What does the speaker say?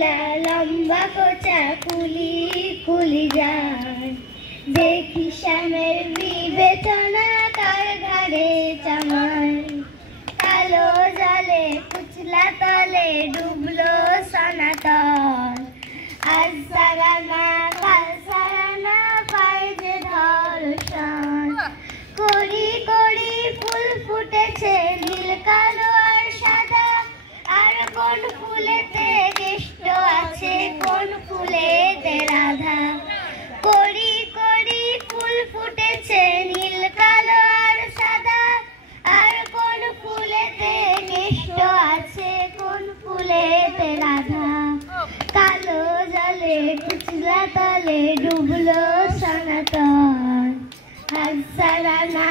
চুলা লম্বা কোচা কুলি কুলি যায়, দেখি শ্যামের বিবেচনা তার ঘাড়ে চামায়। কালো জলে কুচলা তলে ডুবলো সনাতন, আজ সারানা কাল সারানা পায় যে ধর্ষণ। কড়ি কড়ি ফুল ফুটেছে নীল কালো আর সাদা, আর কোন ফুলেতে কেষ্ট আছে কোন ফুলেতে রাধা। কড়ি কড়ি ফুল ফুটেছে নীল কালো আর সাদা, আর কোন ফুলেতে কেষ্ট আছে কোন ফুলেতে রাধা। কালো জলে কুচলা তলে ডুবলো সনাতন, আজ সারানা